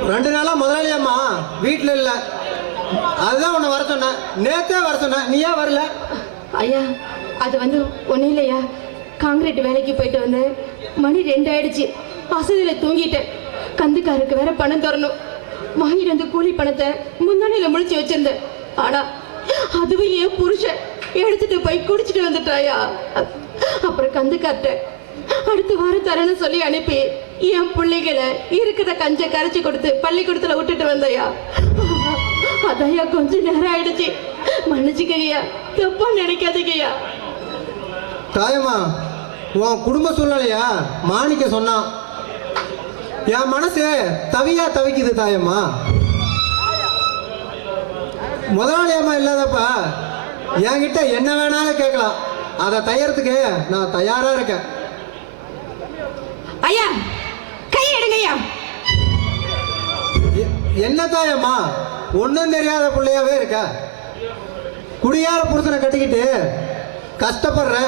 2 நாளா முதலாளி அம்மா வீட்டில் இல்லை. அதுதான் உன்னை வர சொன்னேன். நேத்தே வர சொன்னேன், நீ ஏன் வரல? ஐயா அது ஒன்றும் இல்லையா, காங்கிரீட் வேலைக்கு போயிட்டு வந்தேன். மணி 2 ஆயிடுச்சு. வசதியில் தூங்கிட்டேன். கந்துக்காருக்கு வேற பணம் தரணும். வாங்கிட்டு வந்து கூலி பணத்தை முந்தானையில் முழிச்சு வச்சிருந்தேன். ஆனா அதுவும் ஏன் புருஷன் எடுத்துட்டு போய் குடிச்சிட்டு வந்துட்டாயா. அப்புறம் கந்துக்கார்ட்ட அடுத்த வாரம் தரேன்னு சொல்லி அனுப்பி என் பிள்ளைகளை இருக்கிற கஞ்சை கரைச்சி கொடுத்து பள்ளிக்கூடத்துல விட்டுட்டு வந்தையா. அதையா கொஞ்சம் நேரம் ஆயிடுச்சு, மன்னிச்சுக்கையா, தப்பா நினைக்காதீங்கய்யா. தாயம்மா, உன் குடும்ப சூழ்நிலையா மாணிக்க சொன்னான். என் மனசு தவியா தவிக்குது தாயம்மா. முதலாளி அம்மா இல்லாதப்ப என்கிட்ட என்ன வேணாலும் கேட்கலாம். அதை தையறதுக்கு நான் தயாரா இருக்கேன். ஐயா கை எடுங்கய்யா. என்ன தாயம்மா, ஒன்றும் தெரியாத பிள்ளையாவே இருக்க. குடியார புருஷனை கட்டிக்கிட்டு கஷ்டப்படுற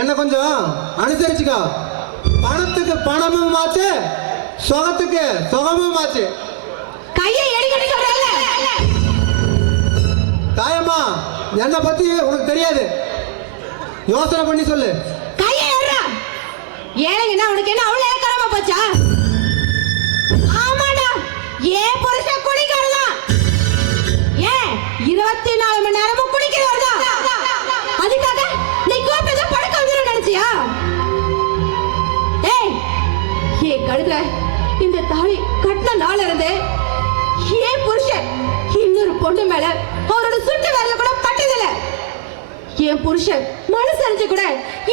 என்ன கொஞ்சம் அனுசரிச்சுக்கோ. பணத்துக்கு பணமும் ஆச்சு, சுகத்துக்கு சுகமும் ஆச்சு. கையை எடுக்கணும் சொல்றேன்ல. தாயம்மா, என்னை பத்தி உனக்கு தெரியாது, யோசனை பண்ணி சொல்லு. கையை எடுறா. ஏழைங்கன்னா உனக்கு என்ன அவ்வளவு இலக்காரமா போச்சா? ஆமாடா, ஏன் புருஷன் குடிக்கிறதா? ஏன் 24 மணி நேரமும் குடிக்கிறதா? அதுக்காக நீ கோப்பையில படுக்க வந்துடும் நினைச்சியா? ஏய், ஏன் கழுத இந்த தாலி கட்டின நாள் இருந்து ஏன் புருஷன் இன்னொரு பொண்ணு மேல அவரோட சுட்டு வரல கூட பட்டதில்லை. என் புருஷன் மனசரிஞ்சு கூட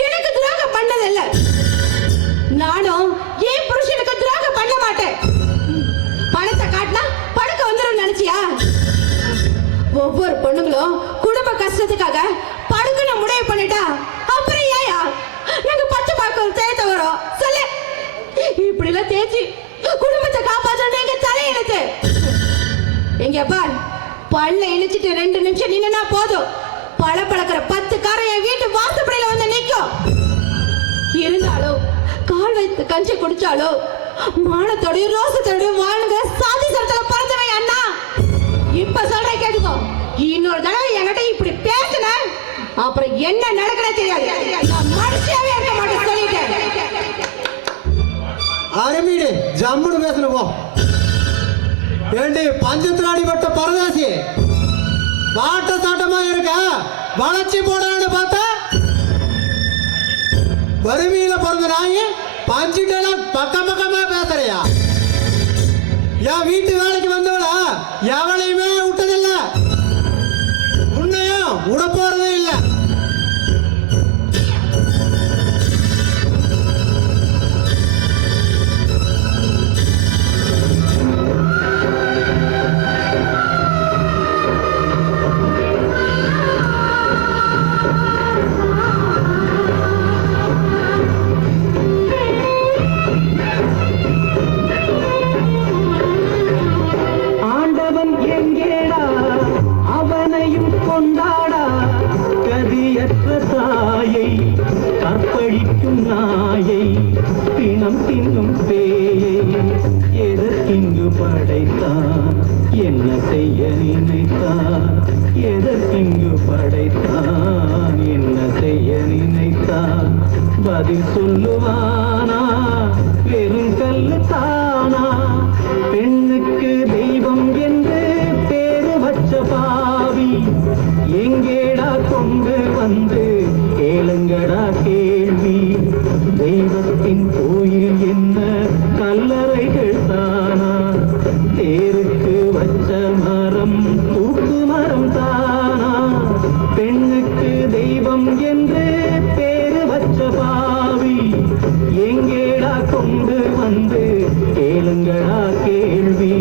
எனக்கு துரோகம் பண்ணதில்ல. நானும் என் புருஷனுக்கு துரோகம் பண்ண மாட்டேன். பணத்தை காட்டினா படுக்க வந்துடும் நினைச்சியா? ஒவ்வொரு பொண்ணுங்களும் குடும்ப கஷ்டத்துக்காக படுக்கணும் முடிவு பண்ணிட்டா அப்புறம் ஏயா நாங்க பச்சை பார்க்க தேய்த்த வரோம் சொல்லு. இப்படி எல்லாம் தேய்ச்சி குடும்பத்தை காப்பாற்ற எங்க தலையெழுத்து. எங்க பார், பல்ல இழிச்சிட்டு 2 நிமிஷம் நின்னா போதும், பழ பழக்கிற 10 காரம் என் வீட்டு வாசப்படியில வந்து நிற்கும். இருந்தாலும் கால் வைத்து கஞ்சி குடிச்சாலோ மானத்தோடையும் ரோசத்தோடையும் வாழ்ந்த சாதி சரத்துல பிறந்தவை அண்ணா. இப்ப சொல்றேன் கேட்டுக்கோ, இன்னொரு தடவை என்கிட்ட இப்படி பேசுன அப்புறம் என்ன நடக்குன்னு தெரியாது. நான் மனுஷியாவே இருக்க மாட்டேன் சொல்லிட்டேன். அருமீடு ஜம்முன்னு பேசணும் போ. ஏண்டி பஞ்சத்துல அடிபட்ட பரதாசி வாட்ட சாட்டமா இருக்க, வளர்ச்சி போடலான்னு பார்த்தா வறுமையில பிறந்த நாய் பஞ்சுட்டெல்லாம் பக்கம் பக்கமா பேசுறியா? என் வீட்டு வேலைக்கு வந்தவளா எவளையுமே விட்டதில்ல, உன்னையும் விட போறதே இல்லை. பதில் சொல்லுவானா வெறும் கல்லு தானா? பெண்ணுக்கு தெய்வம் என்று பேரு வச்ச பாவி எங்கேடா கொண்டு வந்து கேளுங்கடா கேள்வி. தெய்வத்தின் கோயில் என்ன கல்லறைகள் தானா? தேருக்கு வச்ச மரம் தூக்கு மரம் தானா? பெண்ணுக்கு தெய்வம் என்று பேரு வச்ச பாவி எங்கேடா கொண்டு வந்து கேளுங்கடா கேள்வி.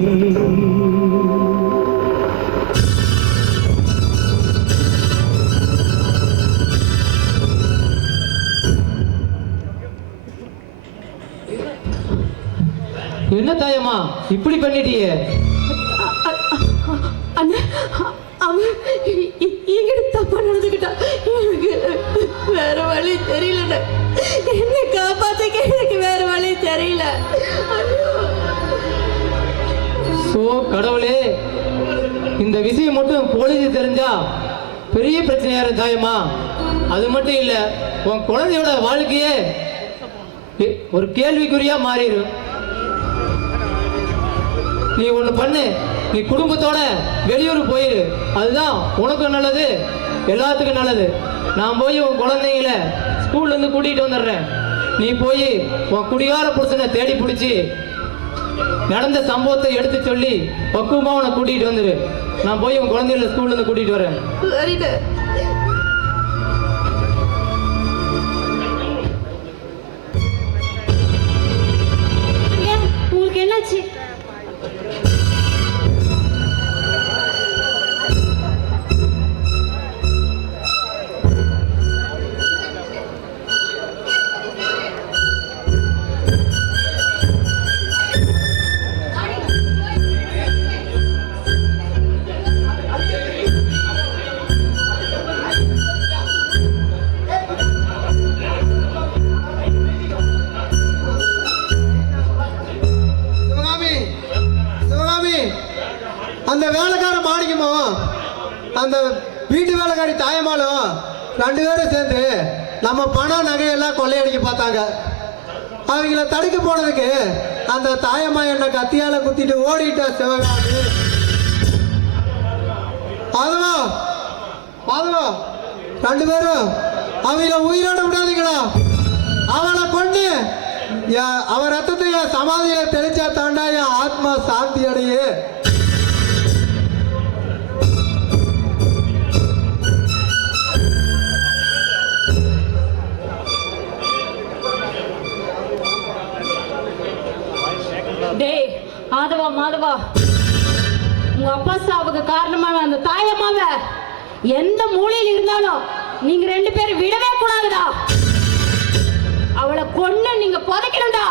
என்ன தாயம்மா இப்படி பண்ணிட்டியே? அவன் எங்கிட்ட தப்பா நடந்துக்கிட்டான். எனக்கு வேற வழி தெரியல. என்ன காப்பாத்துக்க எனக்கு வேற வழி தெரியல. ஸோ கடவுளே, இந்த விஷயம் மட்டும் போலீஸ் தெரிஞ்சா பெரிய பிரச்சனையா இருக்கு தாயம்மா. அது மட்டும் இல்ல, உன் குழந்தையோட வாழ்க்கையே ஒரு கேள்விக்குறியா மாறிடும். நீ ஒண்ணு பண்ணு, நீ குடும்பத்தோட வெளியூர் போயிரு. அதுதான் உனக்கும் நல்லது, எல்லாத்துக்கும் நல்லது. நான் போய் உன் குழந்தைங்கள ஸ்கூல்ல இருந்து கூட்டிகிட்டு வந்துடுறேன். நீ போய் உன் குடிகார புருஷனை தேடி பிடிச்சி நடந்த சம்பவத்தை எடுத்து சொல்லி பக்குவமா உன்னை கூட்டிகிட்டு வந்துரு. நான் போய் உன் குழந்தைகளை ஸ்கூல்ல இருந்து கூட்டிகிட்டு வரேன். சரிண்ணே. உங்களுக்கு என்னாச்சு? சிவகாமி, சிவகாமி, அந்த வேலைக்கார மாணிக்கமும் அந்த வீட்டு வேலைக்காரி தாயம்மாளும் 2 பேரும் சேர்ந்து நம்ம பணம் நகையெல்லாம் கொள்ளையடிக்க பார்த்தாங்க. அவங்கள தடுக்க போனதுக்கு அந்த தாயம்மா என்ன கத்தியால குத்திட்டு ஓடிட்டா சிவகாமி. அதுவா அதுவா 2 பேரும் அவங்கள உயிரோட விடாதீங்களா? அவளை கொண்டு அவன் ரத்தத்தை என் சமாதியில தெளிச்சா தாண்டா என் ஆத்மா சாந்தி அடையே. டேய் மாதவா, மாதவா, உங்க அப்பா சாவுக்கு காரணமான அந்த தாயம்மாவ எந்த மூலையில் இருந்தாலும் நீங்க 2 பேரும் விடவே கூடாதுடா. அவளை கொன்னு நீங்க புதைக்கணும்டா.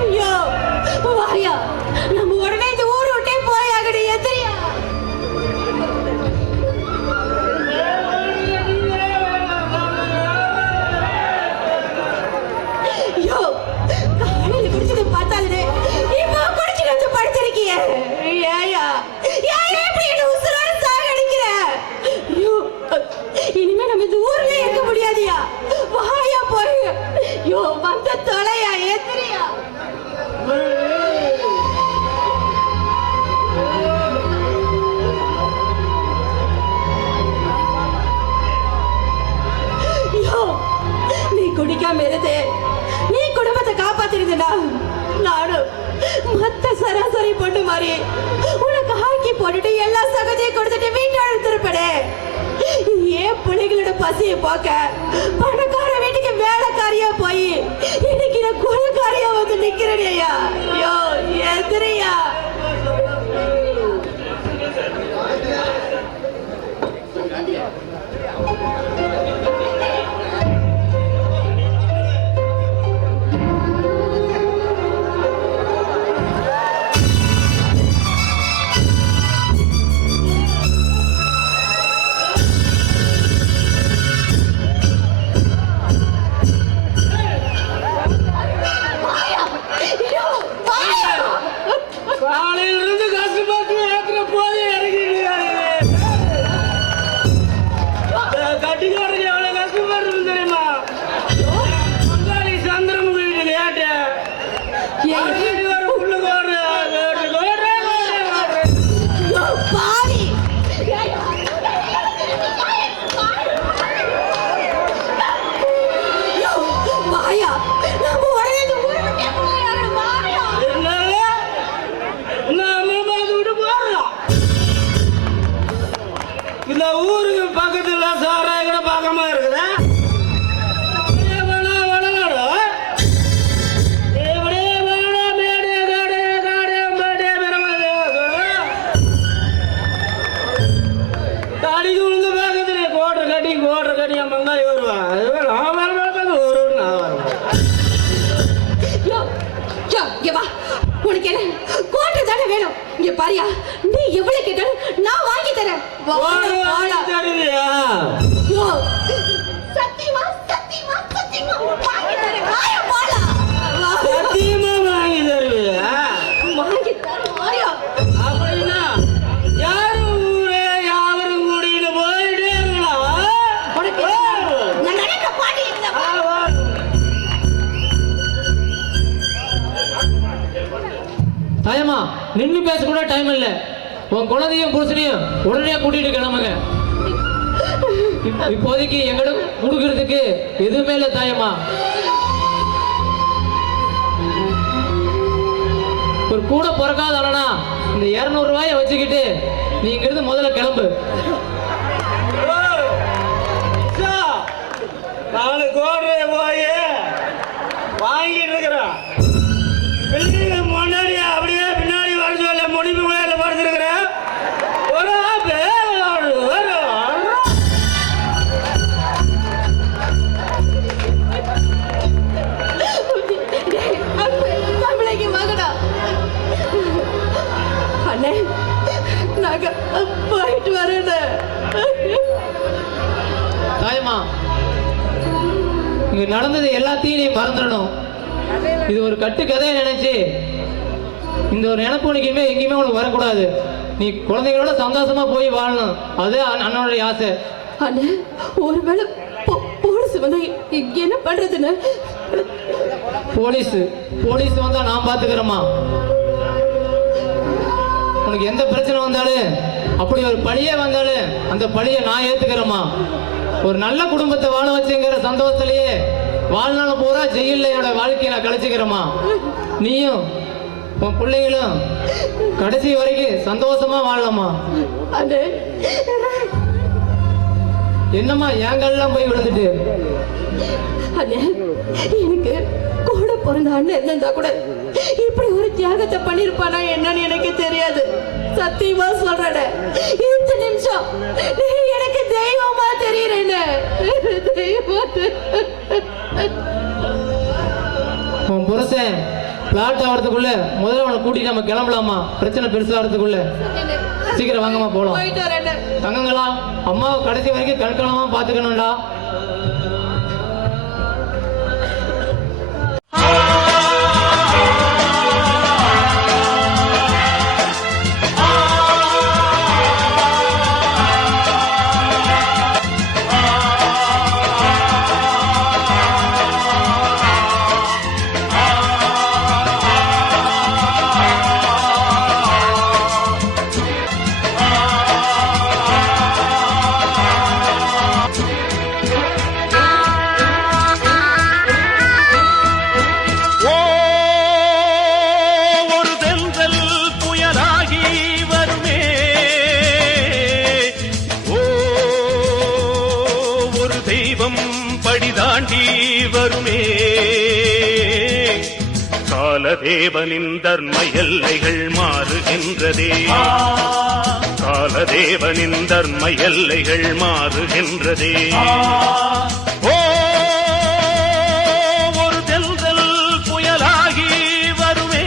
ஐயோ, வாரியா, நம்ம உடனே இந்த ஊர் விட்டே போயாகடி. எதிரியா ஐயோ, காலையில குடிச்சது பார்த்தாலே இப்போ குடிச்சிட்டு வந்து படுத்திருக்கிய. ஏயா ஏன் இப்படி என்ன உசுரோட சாகடிக்கிற? ஐயோ, இனிமே நம்ம இந்த ஊர்ல இருக்க முடியாதியா. வாயா போய். ஐயோ, வந்த தொலையா. எதிரியா ஐயோ, நீ குடிக்காம இருந்து நீ குடும்பத்தை காப்பாத்திருந்தா நானும் மத்த சராசரி பொண்ணு மாதிரி உனக்கு ஆக்கி போட்டுட்டு எல்லா சகஜையும் கொடுத்துட்டு வீட்டை அழுத்திருப்படே. ஏன் பிள்ளைகளோட பசியை போக்க பணக்கார வீட்டுக்கு வேலைக்காரியா போய் இன்னைக்கு நான் கொலைக்காரியா வந்து நிக்கிறேயா. ஐயோ, எதிரியா வாயா. ஐயோ, இந்த ஊருக்கு பக்கத்துல சாராய கூட பார்க்காம இருக்குதா? அப்படியே வேணா, வேணா, வேணா. இப்படியே வேணா, மேடே, காடே, காடே, மேடே, பெருமாளே, தாடிக்கு விழுந்து பார்க்குது. கோட்டை கட்டி என் பங்காளி வருவா. நான் வர ஒரு நான் வரேன். யோ, யோ, இங்க வா. உனக்கு என்ன கோட்டை தானே வேணும்? இங்க பாரியா, நீ எவ்வளவு கேட்டாலும் நான் வாங்கி தரேன். வாடா. தருவியா? யோ, சத்தியமா சத்தியமா சத்தியமா வாங்கி தரேன். வாயா போடா. சத்தியமா வாங்கி தருவியா? வாங்கி தரேன். வாயா. அப்படின்னா யாரும் ஊரே யாவரும் கூடிட்டு போயிட்டே இருக்கலாம். உனக்கு நான் நடக்க பாடி இல்ல. தாயம்மா நின்று பேச கூட டைம் இல்லை. உன் குழந்தையும் புருஷனையும் உடனே கூட்டிட்டு கிளம்புங்க. இப்போதைக்கு எங்களுக்கு கொடுக்கறதுக்கு எதுவுமே இல்லை தாயம்மா. ஒரு கூட பிறக்காத அண்ணனா இந்த 200 ரூபாயை வச்சுக்கிட்டு நீ இங்கிருந்து முதல்ல கிளம்பு. நாலு கோடு போய் வாங்கிட்டு இருக்கிறேன். பிள்ளைங்க முன்னாடி அப்படியே பின்னாடி வர சொல்ல முடிவு மேல படுத்துருக்கிறேன். ஒரு தமிழகி மகனா. அண்ணே, நாங்க போயிட்டு வரேன். தாயம்மா இங்க நடந்தது எல்லாத்தையும் நீ மறந்துடணும். இது ஒரு கட்டுக்கதையை நினைச்சு இந்த ஒரு நினைப்பு உனக்கு எங்கேயுமே உனக்கு வரக்கூடாது. நீ குழந்தைகளோட சந்தோஷமா போய் வாழணும். அது அண்ணனுடைய ஆசை. அண்ணே, ஒருவேளை போலீஸ் வந்து என்ன பண்றதுன்னு? போலீஸ் வந்தா நான் பாத்துக்கிறேம்மா. உனக்கு எந்த பிரச்சனை வந்தாலும் அப்படி ஒரு பழியே வந்தாலும் அந்த பழியை நான் ஏத்துக்கிறேம்மா. ஒரு நல்ல குடும்பத்தை வாழ வச்சுங்கிற சந்தோஷத்திலேயே வாழ்நாள் பூரா ஜெயில என்னோட வாழ்க்கையை நான் கழிச்சுக்கிறேம்மா. நீயும் உன் பிள்ளைகளும் கடைசி வரைக்கும் சந்தோஷமா வாழலாமா. அண்ணே, என்னம்மா எங்கெல்லாம் போய் விழுந்துட்டு? அண்ணே, எனக்கு கூட பிறந்த அண்ணன் இருந்தா கூட இப்படி ஒரு தியாகத்தை பண்ணிருப்பானா என்னன்னு எனக்கு தெரியாது. சத்தியமா சொல்றேன், இந்த நிமிஷம் நீ எனக்கு தெய்வமா தெரியுறேன்னு. உன் புருஷன் பிளாட் ஆகிறதுக்குள்ள முதல்ல அவனை கூட்டிட்டு நம்ம கிளம்பலாமா? பிரச்சனை பெருசாகிறதுக்குள்ள சீக்கிரம் வாங்கம்மா போலாம். போயிட்டு வரேன். தங்கங்களா, அம்மாவை கடைசி வரைக்கும் கண்காணாம பாத்துக்கணும்டா. காலதேவனின் தர்ம எல்லைகள் மாறுகின்றதே. காலதேவனின் தர்ம எல்லைகள் மாறுகின்றதே. ஓ, ஒரு தென்றல் புயலாகி வருமே.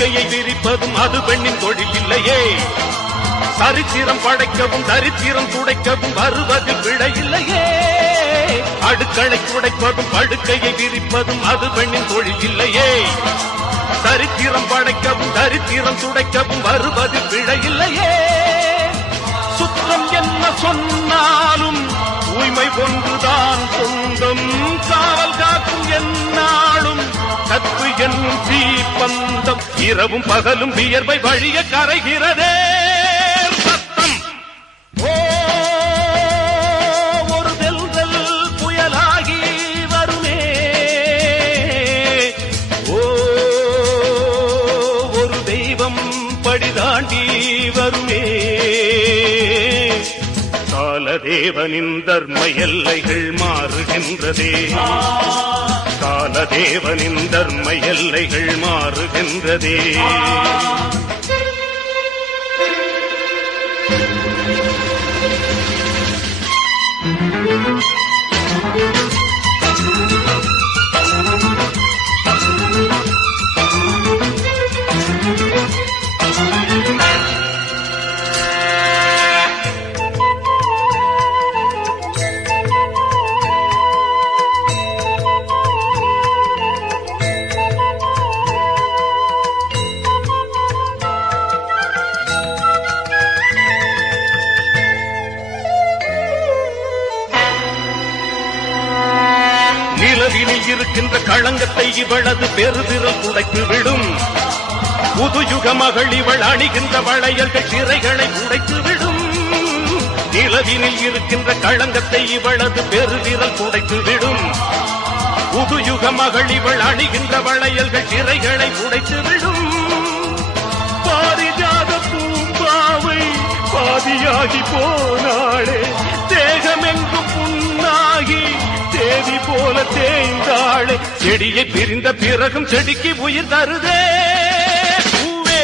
படுக்கையை விரிப்பதும் அது பெண்ணின் தொழில் இல்லையே. சரித்திரம் படைக்கவும் தரித்திரம் துடைக்கவும் வருவதில் விடை இல்லையே. அடுக்களை துடைப்பதும் படுக்கையை விரிப்பதும் அது பெண்ணின் தொழில் இல்லையே. சரித்திரம் படைக்கவும் தரித்திரம் துடைக்கவும் வருவதில் விடை இல்லையே. சுத்தம் என்ன சொன்னாலும் தூய்மை ஒன்றுதான் சொந்தம். காவல் காக்கும் என்னாலும் கற்பு என்னும் தீப்பந்தம். இரவும் பகலும் வியர்வை வழிய கரைகிறதே சத்தம். ஓ ஒரு தெல்தல் புயலாகி வருமே. ஓ ஒரு தெய்வம் படிதாண்டி வருமே. காலதேவனின் தர்ம எல்லைகள் மாறுகின்றதே. காலதேவனின் தர்ம எல்லைகள் மாறுகின்றதே. நிலவினில் இருக்கின்ற களங்கத்தை இவளது பெருதிரல் துடைத்து விடும். புதுயுக மகள் இவள் அணிகின்ற வளையல்கள் சிறைகளை உடைத்து விடும். நிலவினில் இருக்கின்ற களங்கத்தை இவளது பெருதிரல் துடைத்து விடும். புதுயுக மகள் இவள் அணிகின்ற வளையல்கள் சிறைகளை உடைத்து விடும். பாரிஜாத பூம்பாவை பாதியாகி போனாளே. தேகமெங்கும் புண்ணாகி தேதி போல தேய்ந்தாளே. செடியை பிரிந்த பிறகும் செடிக்கு உயிர் தருதே பூவே.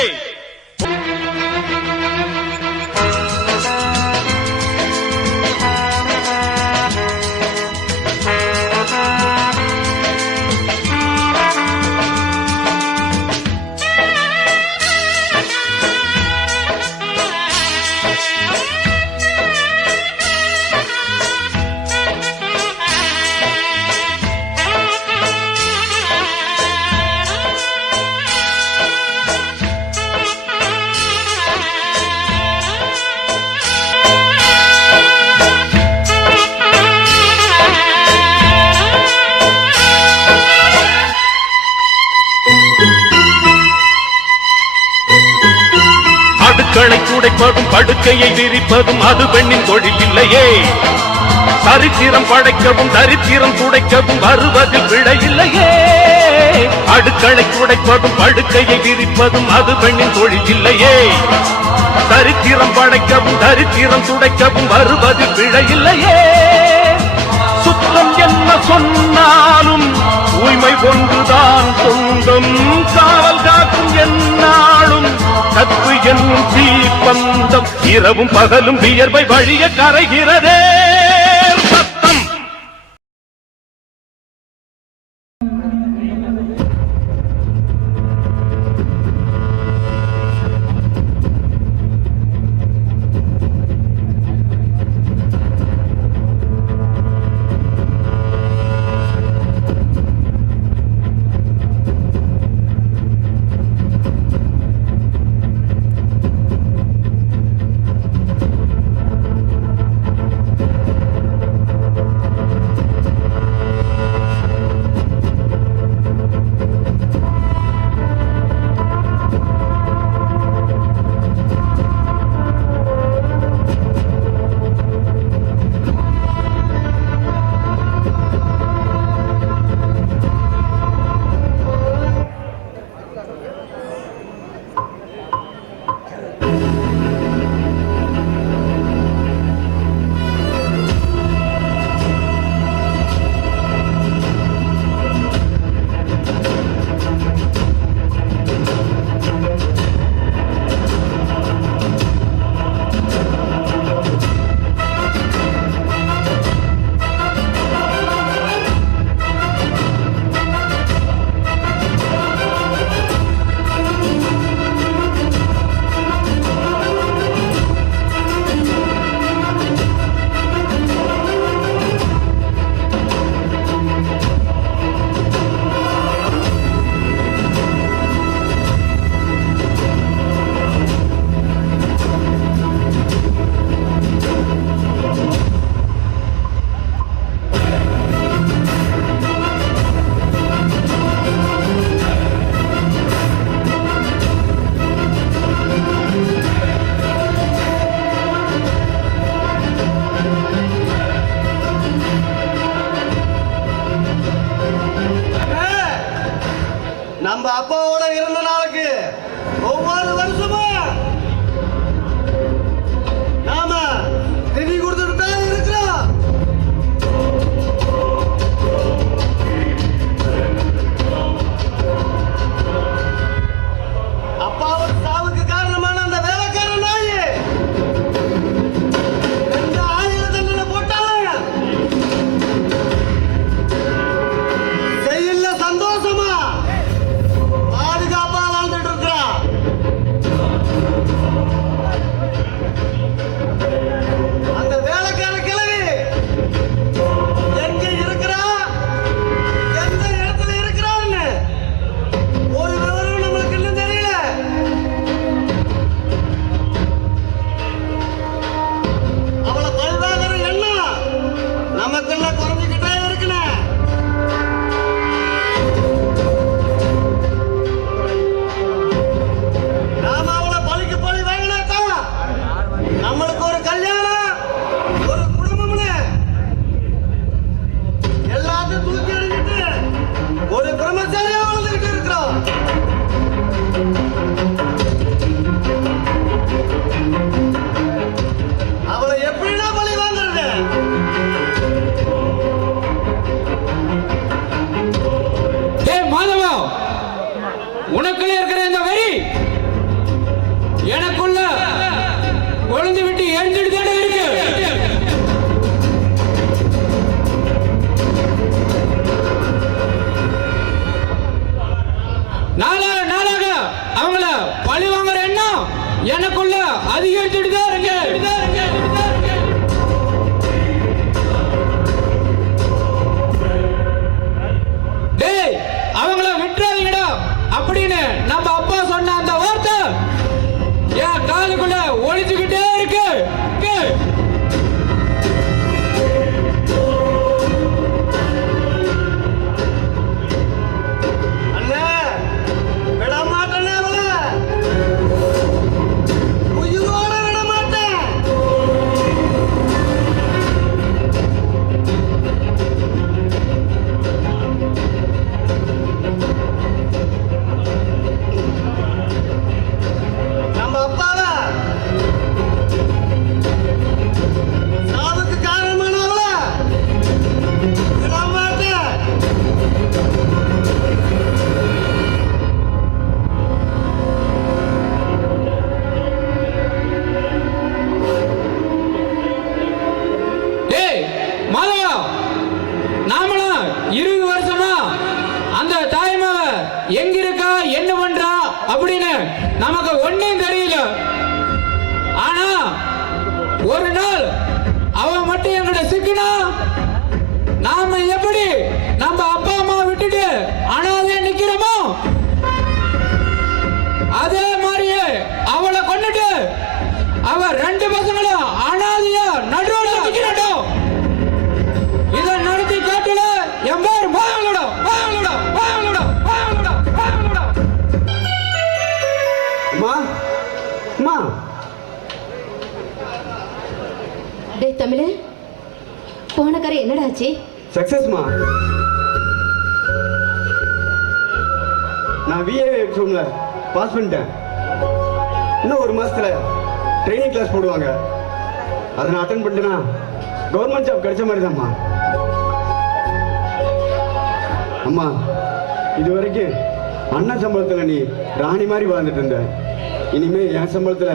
அடுக்களை துடைப்பதும் படுக்கையை விரிப்பதும் அது பெண்ணின் தொழில் இல்லையே. சரித்திரம் படைக்கவும் தரித்திரம் துடைக்கவும் வருவதில் விடை இல்லையே. அடுக்களை துடைப்பதும் படுக்கையை விரிப்பதும் அது பெண்ணின் தொழில் இல்லையே. சரித்திரம் படைக்கவும் தரித்திரம் துடைக்கவும் வருவதில் விடை இல்லையே. சுத்தம் என்ன சொன்னாலும் தூய்மை ஒன்றுதான் சொந்தம். காவல் காக்கும் என்னாலும் கற்பு என்னும் தீப்பந்தம். இரவும் பகலும் வியர்வை வழிய கரைகிறதே சத்தம். எனக்குள்ள அதிகரிச்சுட்டு தான் இருக்கு. டேய், அவங்கள விட்டுறாதீங்கடா அப்படின்னு நம்ம அப்பா சொன்ன அந்த வார்த்தை என் காதுக்குள்ள ஒழிச்சுக்கிட்டே இருக்கு. அண்ணே, விட மாட்டேனே அவள. உயிரோட விட மாட்டேன். நம்ம அப்பாவை சாவுக்கு காரணமானவள விட மாட்டேன். டேய் மாதவா, நாமளும் 20 வருஷமா அந்த தாய்மாவ எங்க இருக்கா என்ன பண்றா அப்படின்னு நமக்கு ஒண்ணும் தெரியல. ஆனா ஒரு நாள் அவன் மட்டும் எங்கிட்ட சிக்கினா நாம எப்படி நம்ம அப்பா அம்மா விட்டுட்டு அனாதையா நிக்கிறோமோ அதே மாதிரியே அவளை கொன்னுட்டு அவ 2 பசங்களும் அனாதையா நடுவோட நிக்கிறட்டும். இத நடத்தி காட்டல என் பேர் மாயங்களோட. அம்மா, அம்மா, டேய் தமிழ், போன கரை என்னடா ஆச்சு? சக்சஸ்மா. நான் விஏ எக்ஸாம்ல பாஸ் பண்ணிட்டேன். இன்னும் 1 மாசத்துல ட்ரைனிங் கிளாஸ் போடுவாங்க. அதை நான் அட்டன் பண்ணிட்டேன்னா கவர்மெண்ட் ஜாப் கிடைச்ச மாதிரி தான்மா. அம்மா, இது வரைக்கும் அண்ணன் சம்பளத்தில் நீ ராணி மாதிரி வாழ்ந்துட்டு இருந்த. இனிமே என் சம்பளத்துல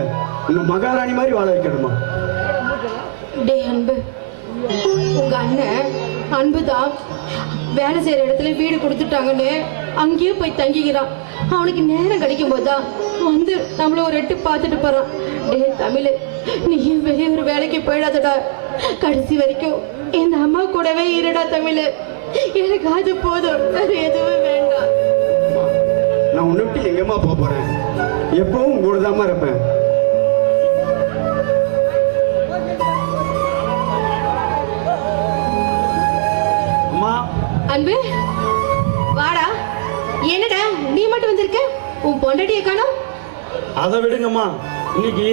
இன்னும் மகாராணி மாதிரி வாழ வைக்கணுமா? டேய் அன்பு, உங்க அண்ணன் அன்புதான் வேலை செய்யற இடத்துல வீடு கொடுத்துட்டாங்கன்னு அங்கேயே போய் தங்கிக்கிறான். அவனுக்கு நேரம் கிடைக்கும் போதுதான் வந்து நம்மள ஒரு எட்டு பார்த்துட்டு போறான். டேய் தமிழ், நீயும் வெளியூர் வேலைக்கு போயிடாதடா. கடைசி வரைக்கும் என் அம்மா கூடவே இருடா தமிழ். எனக்கு அது போதும், வேற எதுவும் வேண்டாம். நான் உன்னை விட்டு எங்கம்மா போக போறேன்? எப்பவும் கூட தாம்மா இருப்பேன். அம்மா, அன்பு வாடா. என்னடா நீ மட்டும் வந்திருக்க, உன் பொண்டாட்டியை காணோம்? அதை விடுங்கம்மா, இன்னைக்கு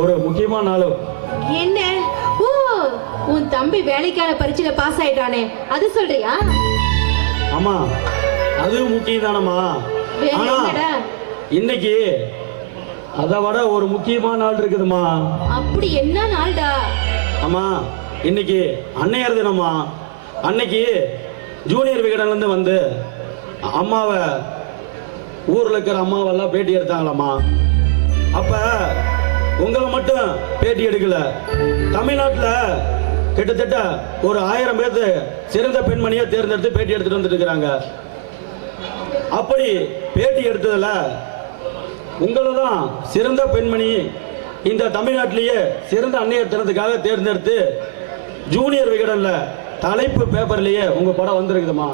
ஒரு முக்கியமான நாள். என்ன? ஓ, உன் தம்பி வேலைக்கான பரீட்சையில பாஸ் ஆயிட்டானே, அது சொல்றியா? அம்மா, அதுவும் முக்கியம் தானம்மா. வேற ஆனா என்னடா? இன்னைக்கு அதை விட ஒரு முக்கியமான நாள் இருக்குதுமா. அப்படி என்ன நாள்டா? அம்மா, இன்னைக்கு அன்னையர் தினம்மா. அன்னைக்கு ஜூனியர் விகடன்ல இருந்து வந்து அம்மாவை, ஊர்ல இருக்கிற அம்மாவெல்லாம் பேட்டி எடுத்தாங்களாம்மா. அப்ப உங்களை மட்டும் பேட்டி எடுக்கல, தமிழ்நாட்டில் கிட்டத்தட்ட ஒரு 1000 பேர்த்து சிறந்த பெண்மணியை தேர்ந்தெடுத்து பேட்டி எடுத்துட்டு வந்துட்டு இருக்கிறாங்க. அப்படி பேட்டி எடுத்ததுல உங்களை தான் சிறந்த பெண்மணி இந்த தமிழ்நாட்டிலேயே சிறந்த அன்னையர் தினத்துக்காக தேர்ந்தெடுத்து ஜூனியர் விகடன்ல தலைப்பு பேப்பர்லயே உங்க படம் வந்திருக்குதுமா.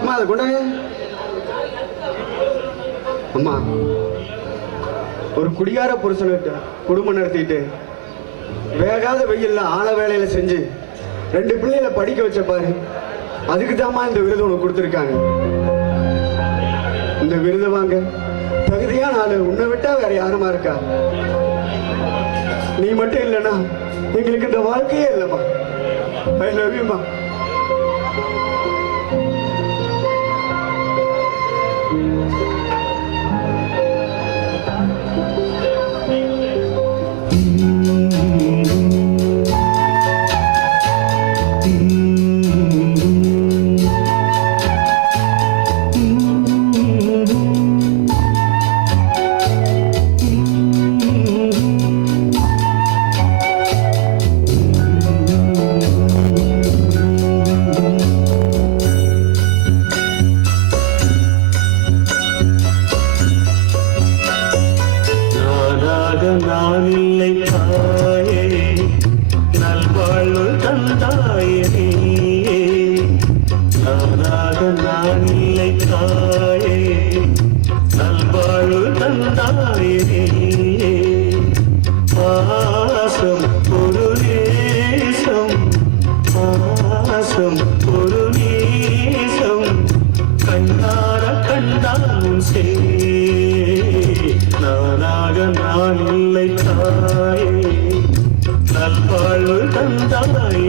அம்மா, அதை கொண்டாங்க. அம்மா, ஒரு குடிகார புருஷனுக்கு குடும்பம் நடத்திட்டு வேகாத வெயில்ல ஆள வேலையில செஞ்சு 2 பிள்ளைகளை படிக்க வச்ச பாரு, அதுக்கு தாம்மா இந்த விருது உனக்கு கொடுத்துருக்காங்க. இந்த விருது வாங்க தகுதியான ஆளு உன்னை விட்டா வேற யாருமா இருக்கா? நீ மட்டும் இல்லைன்னா எங்களுக்கு இந்த வாழ்க்கையே இல்லைம்மா. ஐ லவ் யூமா. நான் இல்லை தாயே நல்வாழ்வு தந்தாயே பாசம் ஒரு நேசம் பாசம் ஒரு நேசம் கண்ணார கண்டாலும் சே நானாக நான் இல்லை தாயே நல்வாழ்வு தந்தாயே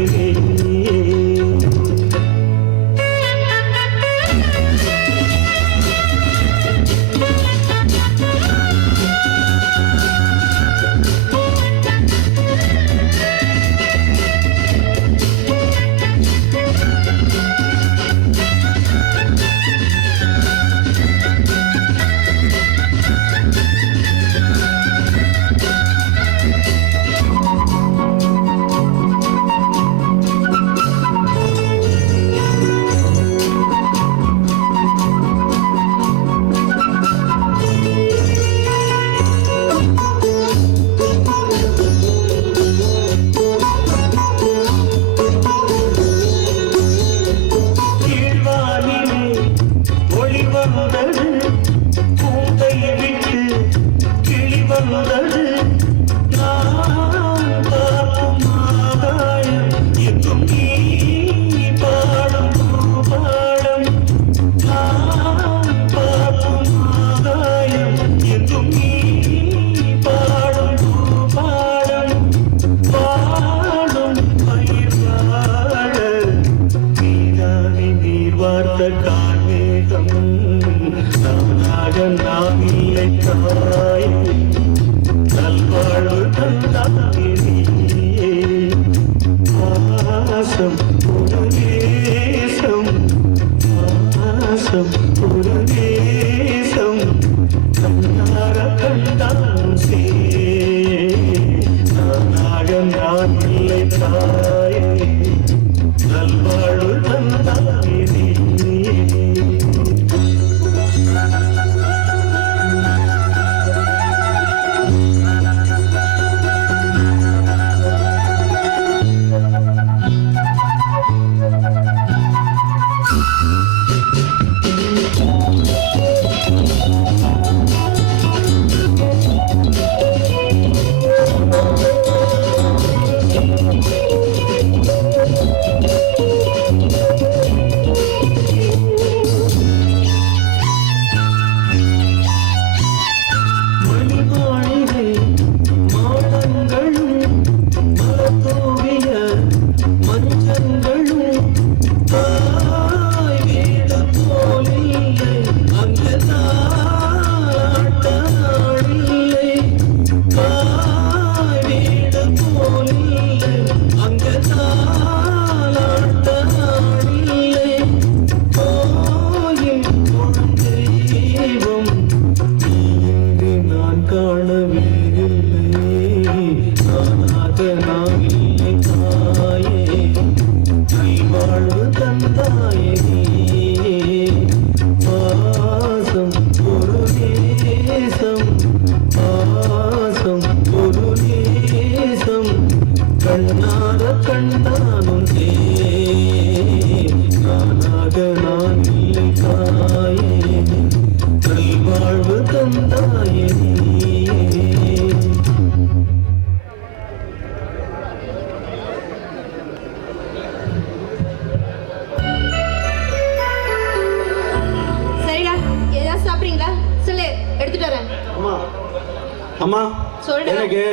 அம்மா சொல்லுடா. எனக்கு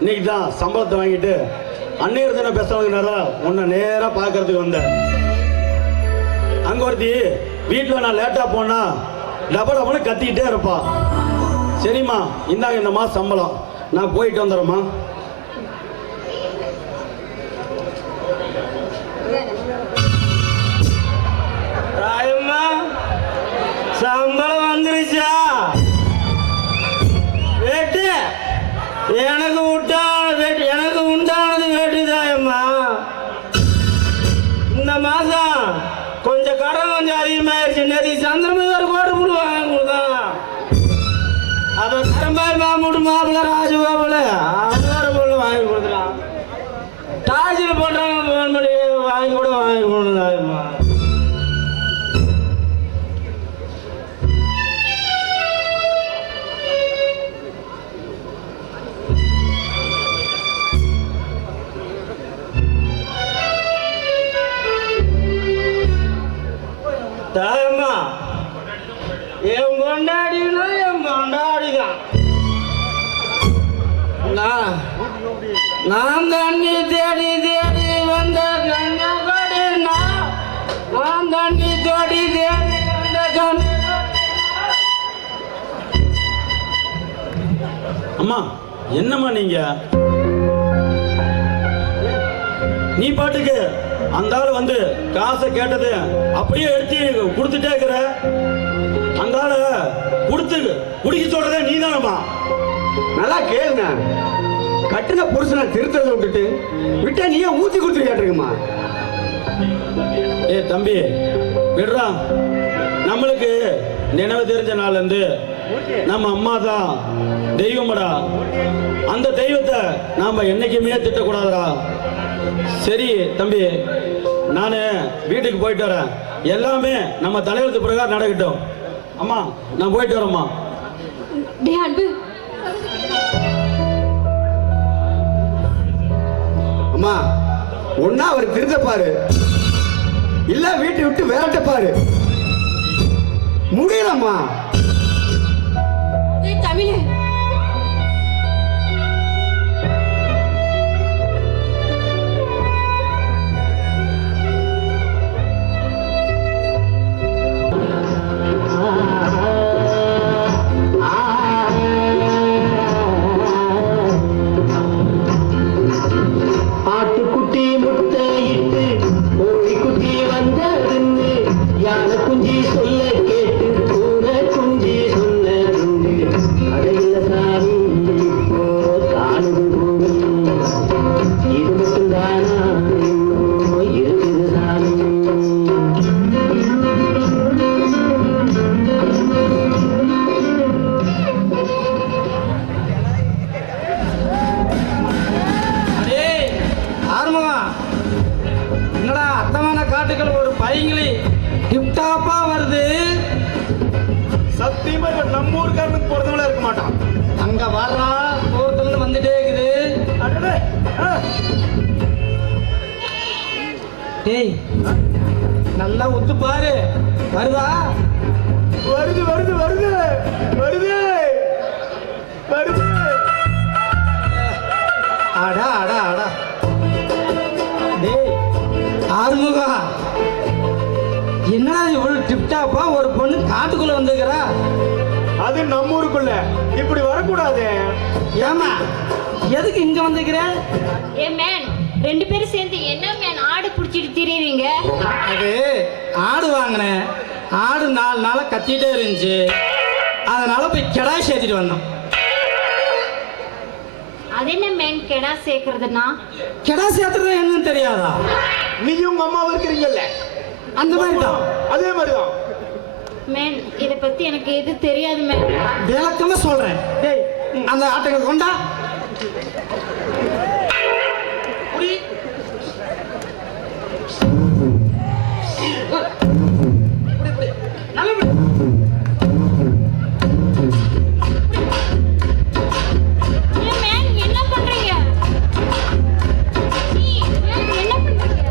இன்னைக்கு தான் சம்பளத்தை வாங்கிட்டு அன்னையர் தானே பேசுறதுனால உன்னை நேரா பார்க்கறதுக்கு வந்தேன். அங்க ஒருத்தி வீட்டில் நான் லேட்டா போனா டபுள் டபுள் கத்திக்கிட்டே இருப்பா. சரிம்மா, இந்தாங்க இந்த மாசம் சம்பளம், நான் போயிட்டு வந்துடுறேம்மா. ராயம்மா, சம்பளம் வந்துருச்சா? வேட்டு எனக்கு எனக்கு உண்டானது வேட்டுதாயம்மா. இந்த மாசம் கொஞ்சம் கடன் கொஞ்சம் அதிகமாயிருச்சு. நேற்று சந்திரமே ஒரு கோட்டு புல் வாங்கி கொடுத்தான். அப்ப கரம்பாய் மாமூட்டு மாப்பிள்ள ராஜபாபுல அது ஒரு பொருள் வாங்கி கொடுத்துட்டான். டாஜில் போட்டவங்க போன் பண்ணி வாங்கி கொடுதாயம்மா. தாயம்மா என் கொண்டாடினா என் கொண்டாடிதான். நான் தண்ணி தேடி தேடி வந்த கண்ணகடி, நான் தண்ணி தேடி தேடி வந்த கண்ண. அம்மா என்னம்மா நீங்க? நீ பாட்டுக்கு அந்த ஆள் வந்து காசை கேட்டது அப்படியே எடுத்து கொடுத்துட்டே இருக்கிற. அந்த ஆளை கொடுத்து குடிக்க சொல்றதே நீ தானம்மா? நல்லா கேளுங்க. கட்டின புருஷனை திருத்ததை விட்டுட்டு விட்டா நீயே ஊத்தி கொடுத்து கேட்டுருக்கம்மா. ஏ தம்பி விடுறா. நம்மளுக்கு நினைவு தெரிஞ்ச நாள்ல இருந்து நம்ம அம்மா தான் தெய்வமடா. அந்த தெய்வத்தை நாம என்னைக்குமே திட்டக்கூடாதுடா. சரி தம்பி, நான் வீட்டுக்கு போயிட்டு வரேன். எல்லாமே நம்ம தலையெழுத்து பிரகாரம் நடக்கட்டும். அம்மா நான் போயிட்டு வரேம்மா. டேய் அன்பு, அம்மா ஒன்னா அவர் திருத்த பாரு, இல்ல வீட்டை விட்டு விரட்ட பாரு. முடியலம்மா. டேய் தமிழே, ஆட்டுக்குட்டி முட்டையிட்டு கோழிக்குட்டி வந்ததுன்னு யானை குஞ்சி சொல்ல கேட்டு பூனை குஞ்சி சொன்னதுன்னு கடையில் சாமி இப்போ காணுது பூமி. இது மட்டும்தானா இன்னும் இருக்குது சாமி. என்னடா அத்தமான காட்டுகள் ஒரு பையங்களி டிப்டாப்பா வருது. சத்தியமா இவன் நம்ம ஊருக்காரனுக்கு போறதுல இருக்க மாட்டான். அங்க வர்றா தூரத்துல வந்துட்டே இருக்குது. அடடே, ஆ. டேய் நல்லா உத்து பாரு, வருதா? வருது வருது வருது வருது வருது. அடா அடா அடா. டேய் ஆறுமுகா, என்னடா இவ்வளவு டிப்டாப்பா ஒரு பொண்ணு காட்டுக்குள்ள வந்துக்கிறா? அது நம்ம ஊருக்குள்ள இப்படி வரக்கூடாது. ஏமா எதுக்கு இங்க வந்துக்கிற? ஏ மேன், ரெண்டு பேரும் சேர்ந்து என்ன மேன் ஆடு பிடிச்சிட்டு திரியுறீங்க? அது ஆடு வாங்கினேன். ஆடு 4 நாளா கத்திட்டே இருந்துச்சு, அதனால போய் கிடாய் சேர்த்துட்டு வந்தோம். அது என்ன மேன் கெடா சேர்க்கறதுன்னா? கிடா சேர்த்துறது என்னன்னு தெரியாதா? நீயும் உங்க அம்மா இருக்கிறீங்கல்ல, அந்த மாதிரி தான். அதே மாதிரிதான். மேன் இத பத்தி எனக்கு எது தெரியாது மேன். விளக்கமா சொல்றேன். டேய் அந்த ஆட்டை கொண்டா. ஏ மேன் என்ன பண்றீங்க? நீ மேன் என்ன பண்றீங்க?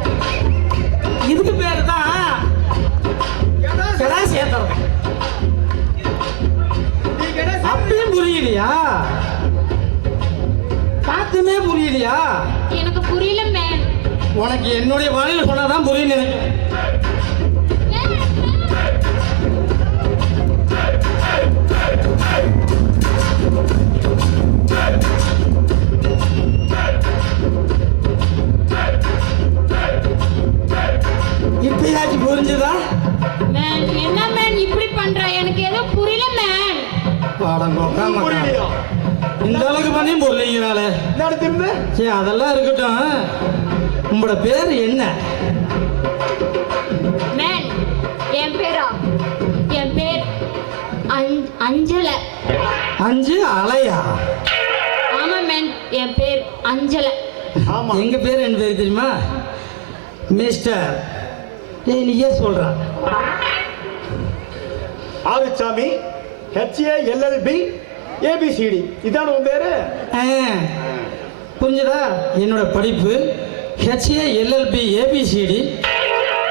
இதுக்கு பேரு தான் கிடா சேர்த்துறது. அப்பயும் புரியலையா? பார்த்துமே புரியலையா? எனக்கு புரியல மேன். உனக்கு என்னுடைய வாயில சொன்னாதான் புரியும் நினைக்கிறேன். இப்பயாச்சும் புரிஞ்சுதா? மேன் என்ன மேன் இப்படி பண்ற? எனக்கு ஏதோ புரியல மேன். பாடம் புரியலையா? இந்த அளவுக்கு பண்ணியும் புரியலைங்கிறாளே. நான் திரும்ப சரி அதெல்லாம் இருக்கட்டும். உங்களோட பேர் என்ன? மேன் என் பேரா? என் பேர் அஞ்சல. 5 அலையா? ஆமா மேன், என் பேர் அஞ்சல. ஆமா. எங்க பேர் என்ன பேர் தெரியுமா? மிஸ்டர். ஏய் நீயே சொல்றா. Arusamy, HALLB ABCD. இதான் உன் பேரு? புரிஞ்சுதா? என்னோட படிப்பு HALLB ABCD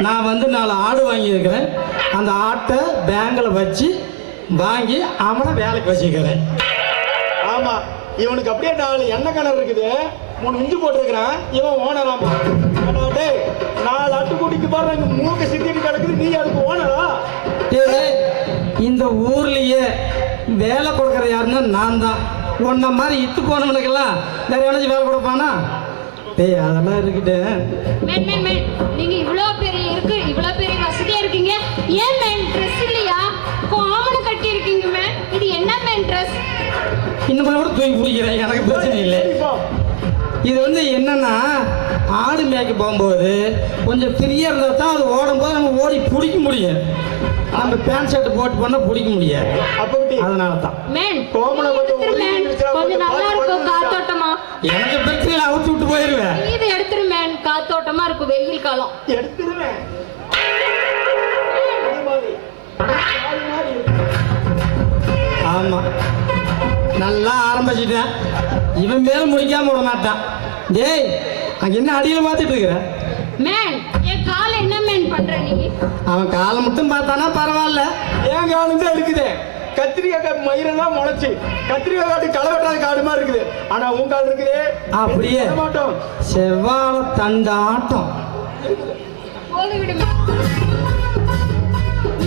நான் வந்து 4 ஆடு வாங்கியிருக்கிறேன். அந்த ஆட்டை பேங்கில் வச்சு வாங்கி அவனை வேலைக்கு வச்சுக்கிறேன். ஆமா, இவனுக்கு அப்படியே 4 எண்ணெய் கிணறு இருக்குது, 3 இஞ்சி போட்டிருக்கிறான். இவன் ஓனராமா. டேய், 4 ஆட்டுக்குட்டிக்கு பாரு, இங்க மூக்க சித்திட்டு கிடக்குது, நீ அதுக்கு ஓனரா? இந்த ஊர்லயே வேலை கொடுக்குற யாருன்னா நான் தான். உன்ன மாதிரி இத்து போனவனுக்கெல்லாம் வேற எவனாச்சும் வேலை கொடுப்பானா? டேய், அதெல்லாம் இருக்கட்டு. மேன் மேன் மேன், நீங்க இவ்வளோ பெரிய வசதியா இருக்கீங்க, ஏன் மேன் ட்ரெஸ் இல்லையா? கோமனை கட்டி இருக்கீங்க மேன், இது என்ன மேன் ட்ரெஸ்? இன்னும் கூட தூக்கி பிடிக்கிறேன், எனக்கு பிரச்சனை இல்லை. இது வந்து என்னன்னா, ஆடு மேய்க்க போகும்போது கொஞ்சம் ஃப்ரீயாக இருந்தால் தான் அது ஓடும்போது நம்ம ஓடி பிடிக்க முடியும். நம்ம பேண்ட் ஷர்ட் போட்டு பண்ணால் பிடிக்க முடியாது. அதனால தான் மேன், கோமனை கொஞ்சம் நல்லா இருக்கும் காத்தோட்டமா. எனக்கு பிரச்சனை அவுத்து விட்டு போயிடுவேன். இது எடுத்துரு மேன், காத்தோட்டமா இருக்கும், வெயில் காலம். எடுத்துருவேன். ஆமா, நல்லா ஆரம்பிச்சிட்டேன். இவன் மேல முடிக்காம விட மாட்டான். டேய், அங்க என்ன அடியில பார்த்துட்டு இருக்கிற? மேன், என் காலை என்ன மேன் பண்ற நீ? அவன் காலை மட்டும் பார்த்தானா பரவாயில்ல, என் காலம் தான் இருக்குது. கத்திரிக்காய் மயிரெல்லாம் முளைச்சு கத்திரிக்காய் காட்டு களை வெட்டாத காடு மாதிரி இருக்குது. ஆனா உன் கால் இருக்குது அப்படியே மாட்டோம். செவ்வாழை தண்டாட்டம் போது விடு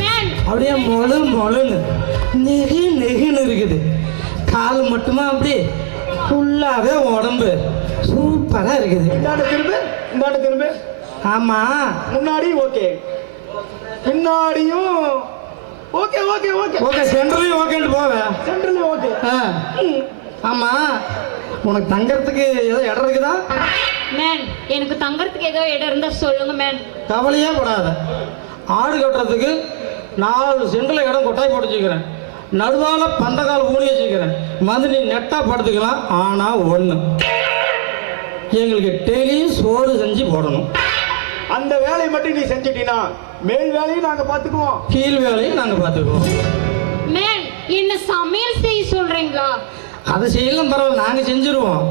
மேன். அப்படியே மொழுன்னு நெகுன்னு இருக்குது. கால் மட்டுமா அப்படியே ஃபுல்லாவே உடம்பு சூப்பரா இருக்குது. இந்தாண்ட திரும்ப. ஆமா, முன்னாடி ஓகே, பின்னாடியும் ஓகே ஓகே ஓகே ஓகே, சென்ட்ரலையும் ஓகேன்னு போவேன். சென்ட்ரலையும் ஓகே. ஆமா, உனக்கு தங்கறதுக்கு ஏதோ இடம் இருக்குதா? மேன், எனக்கு தங்கறதுக்கு ஏதோ இடம் இருந்தா சொல்லுங்க மேன். கவலையே படாத. ஆடு கட்டுறதுக்கு 4 சென்ட்ல இடம் கொட்டாய் போட்டு வச்சுக்கிறேன். நடுவால பந்தக்கால் ஊனி வச்சுக்கிறேன். வந்து நீ நெட்டா படுத்துக்கலாம். ஆனா ஒண்ணு, எங்களுக்கு டெய்லியும் சோறு செஞ்சு போடணும். அந்த வேலையை மட்டும் நீ செஞ்சிட்டீனா மேல் வேலையும் நாங்க பாத்துக்குவோம், கீழ் வேலையும் நாங்க பாத்துக்குவோம். மேன், என்ன சமையல் செய்ய சொல்றீங்களா? அதை செய்யலாம் பரவாயில்ல, நாங்க செஞ்சிருவோம்.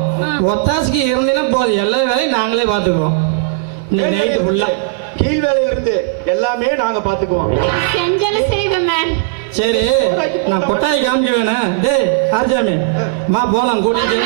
ஒத்தாசுக்கு இருந்தீங்கன்னா போதும், எல்லா வேலையும் நாங்களே பாத்துக்குவோம். நீ நைட்டு ஃபுல்லா கீழ் வேலையில இருந்து எல்லாமே நாங்க பாத்துக்குவோம். செஞ்சாலும் செய்வேன் மேன். சரி, நான் கொட்டாய் காமிக்க வேணேன். டேய் ஆர்ஜாமி, மா போலாம் கூட்டிட்டு.